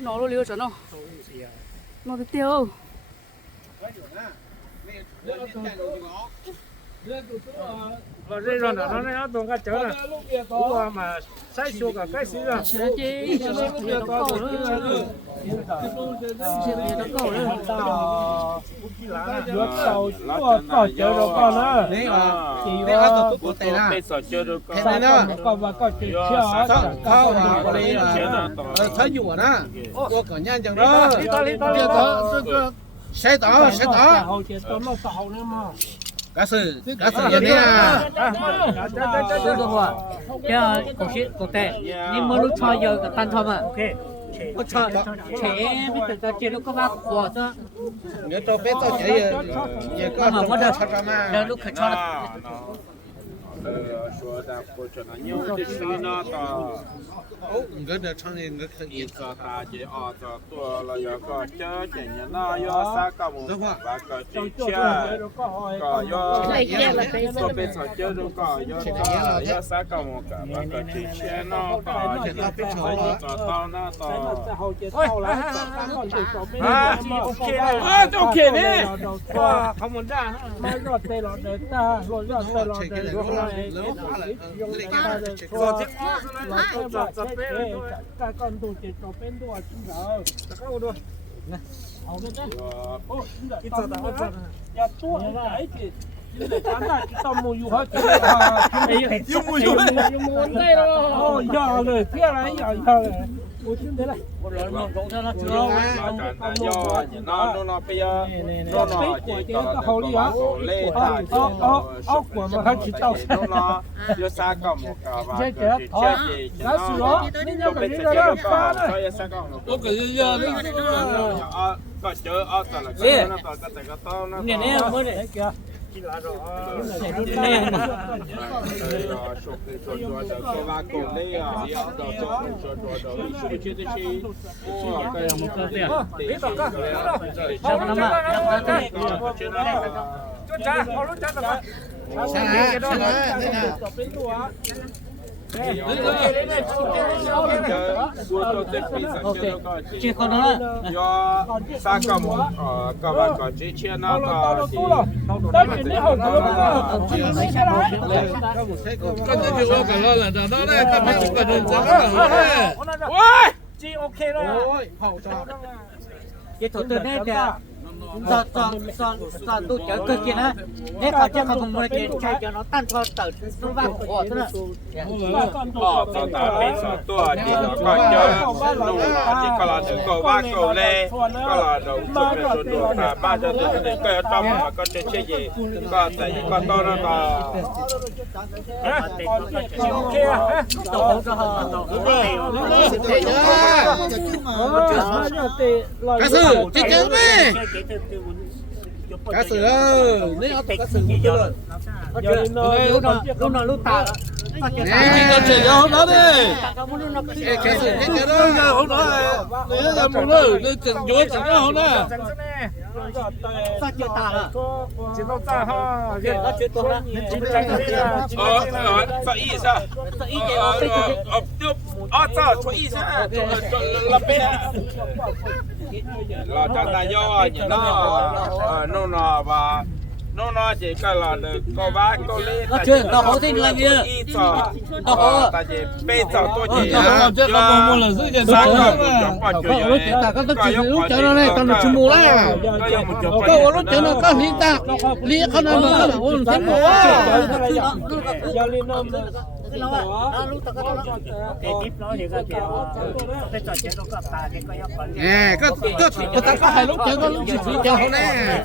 nó liều cho nó được tiêu rồi đây rồi nó toàn cái chở này cũng mà sai số cả cái gì rồi sẽ chi cho nó cổ nữa nước sầu có chở được con nữa đấy mà đấy là tụi tụi na thế này đó con và con chở không mà đây là thấy dụ đó tôi cả nhà chẳng đó sai tỏ cá sự như thế à cái cổ tệ nhưng mà lúc cho giờ cái tan thôi mà có cho trẻ biết được chuyện nó có ba quả thôi nếu tôi biết tôi chỉ giờ có trong đó cho mà nếu lúc cho说的或者呢，有的是呢，到người được trong này người khởi一个大姐啊，这多了有个这今年呢有三个母，八个几千，个有做被炒酒的个有三个母个，八个几千呢，个现在被炒了，做到那到。啊，OK 啊，OK 呢，哇，他们家买肉带了的，肉带了的，肉来，用它的做cái con đồ chỉ cho bên đồ chính rồi, các con đồ, này,เอาไปกันโอ้ที่จะต้องอย่าตัวไหนที่ที่จะนั่นที่ต้องมูอยู่เขาที่ยุ่งมูได้แล้วโอ้ยาวเลยเที่ยวอะไรยาวเลยโอ้ชิ้นเท่าไร một lần một rộng cho nó chưa nó bây giờ nó chỉ có lê ta của mà hắn chỉ tao nó yo sa có một cái và chỉ chơi gì nó bây giờ nó có tôi sa có một cái giờ có chơi ở tại là cái nó tại cái tao nó nè nè mới đấy kìa chỉ còn nữa do sa cầm các bạn có chỉ chia nó thì đó chỉ để hậu thôi cái gì cũng có cái là đó đấy các bạn chỉ cần rằng là ôi chị ok rồi ôi hậu cho cái thủ tướng này kìa toàn tu chở cơ kia á nếu họ chưa không mua cái chạy cho nó tan cho tờ số vàng của nó tao ta bị sợ tua thì nó có chơi nung chỉ có là được cầu ba cầu lê có là đầu chụp được đồ ta ba cho được cái cái trong mà có chơi gì có tại vì có to nó ok tổ cho họ cá sự chết chứ mày cá sự nếu nó cá sự một rồi lúc nào lúc ta nè nó chơi nhau đó đi cá sự chết chứ đó hôm đó nếu là một nơi nó chừng vô chừng đó hôm đó sao chưa ta à chỉ nó ta ha nó chưa tốt lắm sao ý sao tiếp sao cho ý sao là bên là chẳng là do nó và nó chỉ cái là được có ba có lê nó chưa nó hổ tin là kia nó hổ tại vì bây giờ tôi chỉ nó chết nó mua là giữ cho nó ta có tất cả lúc cho nó này còn chim mù lá có lúc cho nó có hiện ta lý không nó nữa là ôn thế mù nè có ta có hai lúc chơi có lúc chỉ chơi không nè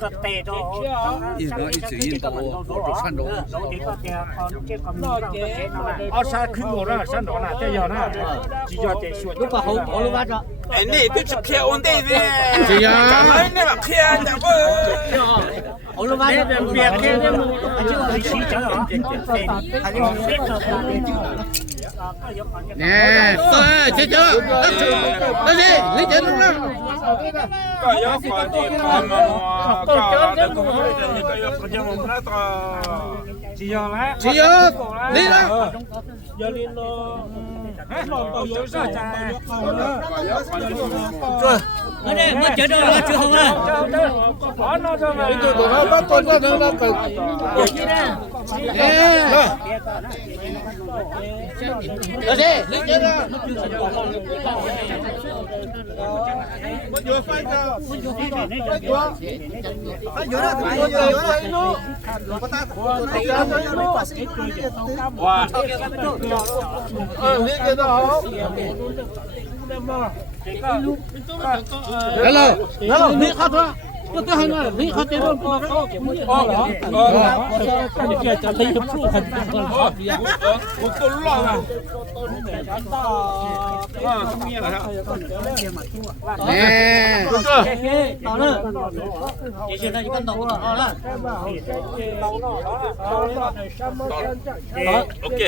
nó ít chữ yên tàu đồ săn đồ ở xa khứ một đó săn đó là chơi giờ nó chỉ cho chơi suốt lúc mà hổ lúc bắt rồi anh này tôi chụp kia ổn định đi chỉ chẳng mấy này mà kia chẳng có hổ lúc bắt rồi việc kia đấy mà chứ không chỉ cho nó nè chơi chưa đó gì lấy tiền luôn đó có yếu có gì mà có được cũng phải có yếu có gì mà nó to chỉ giờ lá đi đó giờ lên nó tàu yếu sao ở đây mới chơi đâu là chưa không à Cái tụi nó bắt con nó cần Ở đây, lấy chơi ra. Mất vừa phai ra. Wow. Lấy cái đó. Hello. Hello, đi khát thôi. Có tới hai người, đi khát tới đâu. Nè. tao nữa chỉ chuyện này con tàu đó là tao là ok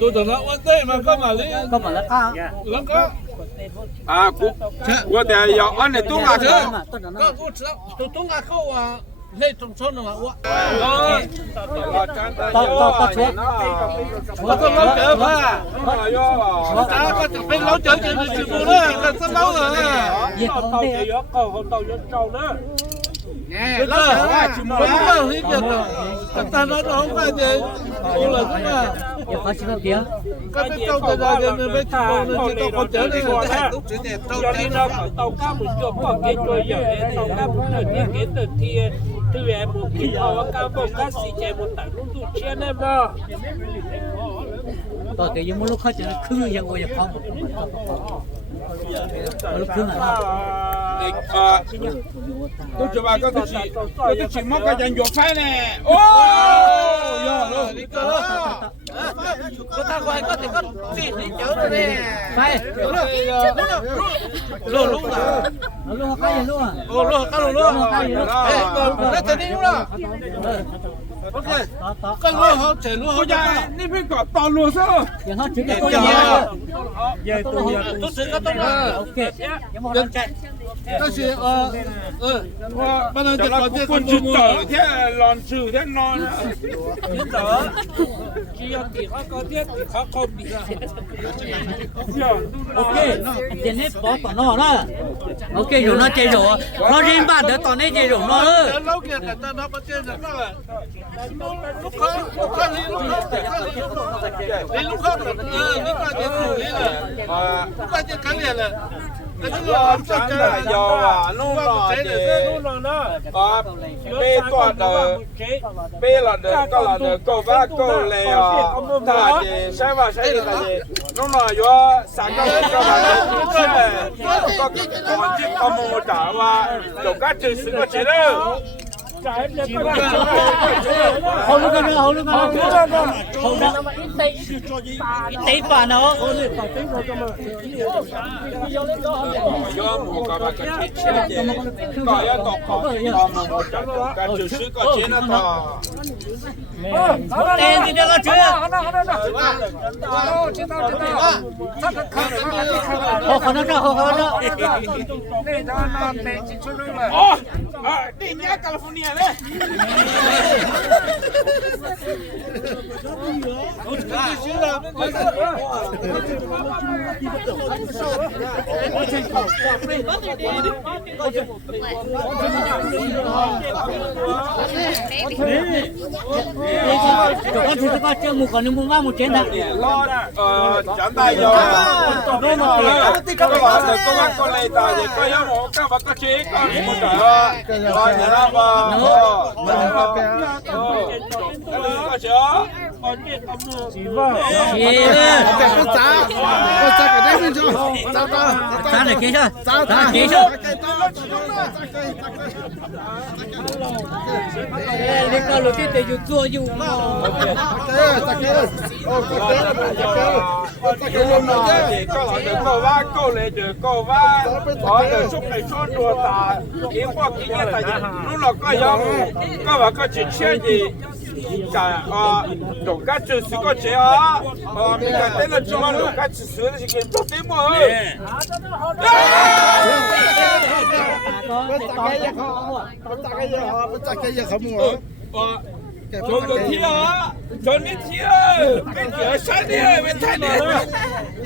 Tôi tưởng nó quan tệ mà có mà lấy. có mà là cao Lắm có. À, của để giờ anh này tung à chứ? Có tôi tung à khâu à. Lấy trong số nó mà quá. tao chúa Nó có lâu chở mà. Nó chả có phải lâu chở chuyện gì vụ đó, cần rất lâu rồi. tàu thì yếu tàu yếu trâu nữa Nghe, lâu chở. Đúng rồi, hiểu được rồi. Ta nói nó không phải gì. Cô là cũng là. giờ có chuyện gì Các cái trâu từ đây đến mấy chục con nó chỉ tao còn chở đi. cho nên nó tàu cá một chỗ có cái trôi giờ tàu cá một nơi thì cái từ thì từ em một cái tàu cá một cái xì chạy một tảng luôn tụt trên em đó tao thì những lúc khác chỉ là khứ giờ ngồi không lúc khứ này tôi cho bà có tôi chỉ mong cái dàn dột phái nè. Ô, Rồi, đi cơ đó. Có ta gọi có thể có gì đi chở rồi nè. phải Lô lúc à. lúc cái gì luôn à Lô cá lô lô. Ê, lấy tiền đi luôn đó. Ok. Cái lô họ chạy lô họ cô già, đi với cỏ to luôn sao? giờ họ chỉ cái tôi sẽ có tông à. ok nhưng mà đang chạy Cái gì bây giờ Cho nó quân chữ tờ thế lòn trừ thế non. chỉ có thì có thiết thì có bị ok tiền này bỏ vào nó đó ok rồi nó chơi rồi nó riêng bạn đỡ toàn này chơi rồi nó lâu kia người ta nó có chơi được đó là lúc khác đi lúc khác lúc khác chơi cắn liền là Lo chẳng là do à, nó lo thì bê toa đờ bê là đờ có là đờ câu vá câu lệ à ta thì sai vào sai thì là gì nó là do sáng cái các bạn có chiếc có một trả và đồ cá trừ sự có chế đâu không lúc nào không lúc nào không đâu tí bà nó do một cái bạn cái chế có do tộc có một cái trừ sự có chế nó to tiền thì đâu chưa không nó đâu không nó đi nhá California đấy con thì có chơi một còn muốn vào một chén đâu chẳng tay vô nó mà các bạn có lấy tài thì có yếu một các bạn có chế có một trời rồi nhà nó vào có chưa giá này kia chưa giá kia chưa đi coi lối cái tiền chua dù thì có là được câu vá câu lệ được câu vá có được xúc này cho đùa ta kiếm qua kiếm như tại lúc nào có giống có và có chuyện chơi gì cả đồ cá trừ sự có chế á mình cả tên là cho đồ cá trừ sự thì kiếm tốt tiếng mà Cho cái thia, cho cái thia, cái kiểu sáng đi về thay đi.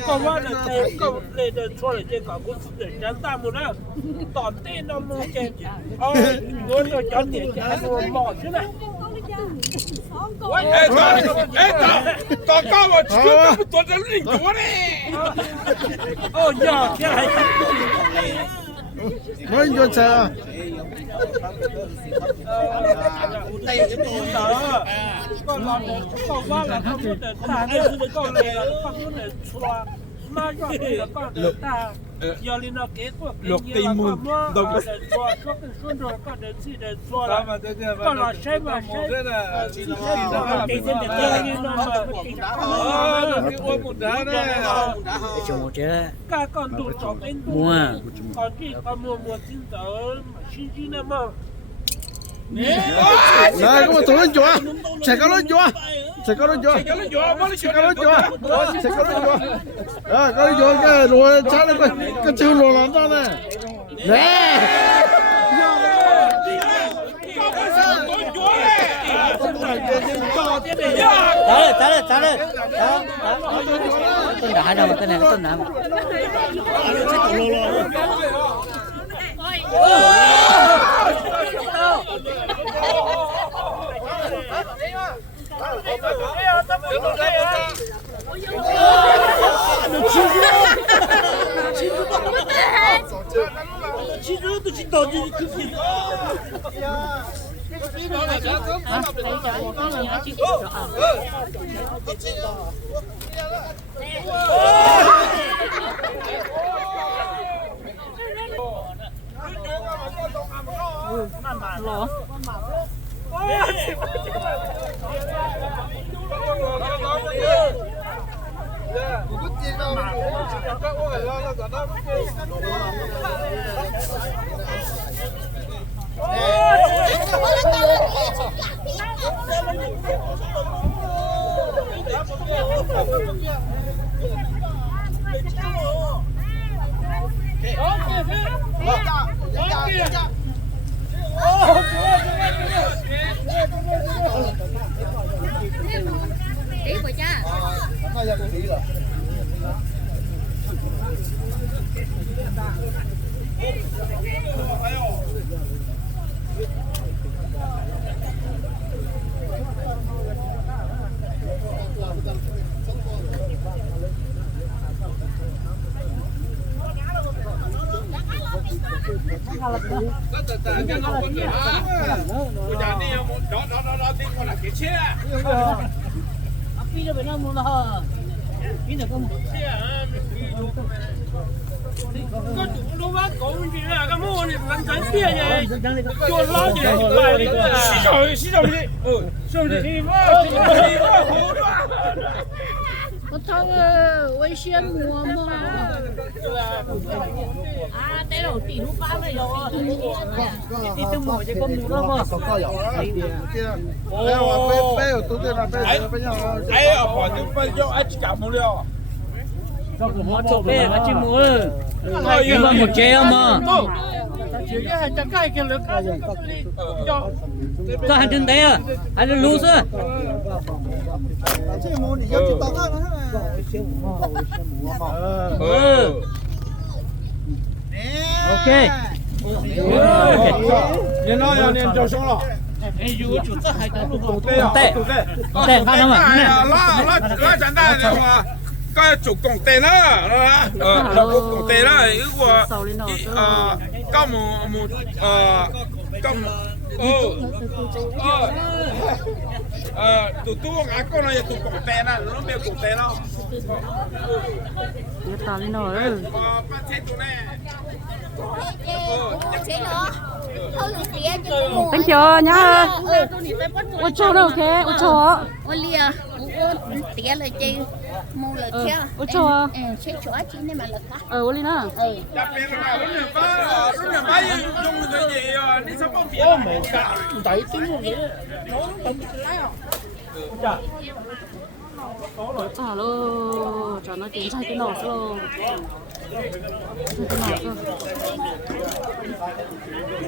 Cònว่าแต่ก็เลยเดินช่วยเจ้าก็กูเดินจันตามหมดแล้วตอนเต้นน้ำมันเจ๊เอ้ยโดนจันเนี่ยจะโดนหมดใช่ไหม Tao cao mà chưa có tuần đến đỉnh chúa đi. Ôi giờ cái này. Mới vô chờ. Con làm được, con quá là không có thể thả đi, con này không có thể xóa. Mà cho nên là con được ta. Giờ lên nó kế của cái gì là con mua, để xóa, có cái xuân rồi, con để gì để xóa là. Con là xe mà xe. Cái gì để chơi như nó mà. Cả con đủ cho bên đủ. Còn chỉ con mua xin tớ, xin gì nữa mà. Này, có một tổ lên chùa. Chạy cao lên chùa. Chạy cao lên chùa. Chạy cao lên chùa. Chạy cao lên chùa. Cao lên chùa cái rồi chá lên coi. Cái chữ rồi làm sao này. Nè. Trả lời. Tôi đã đâu mà cái này tôi nằm. Có thằng quay xiên mùa mà. À, té đầu tỷ lúc ba này rồi. Đi tôi mỏi cho con nó mà. Ai ở bỏ những phân cho ai cả một liều. Một chỗ bê mà chỉ mua. Nhưng mà một chế mà. Sao hành trình đấy à? Hành trình lú sao? Ok. Nên nói là nên cho xong rồi. Tệ phát không ạ? Nó chẳng đại là mà cái chủ công tệ đó, nó công tệ đó, cái của có một tụi tôi ngã con này tụi công tệ đó, nó biết công tệ đó. Nhớ tao lên rồi. Bắt chết tụi này. Thank you nhá. Ủa cho đâu thế? Ủa cho. Ủa lia, tía là chi, mua là kia. Ủa cho. Sẽ chỗ chi này mà là cá. Ủa đi nào. Đặc biệt là lúc này bay dùng cái gì đi sắp không biết. Đẩy tiếng luôn vậy. Nó tầm lá. Alo, cho nó tiếng chạy cái nỏ rồi. Cái nỏ rồi.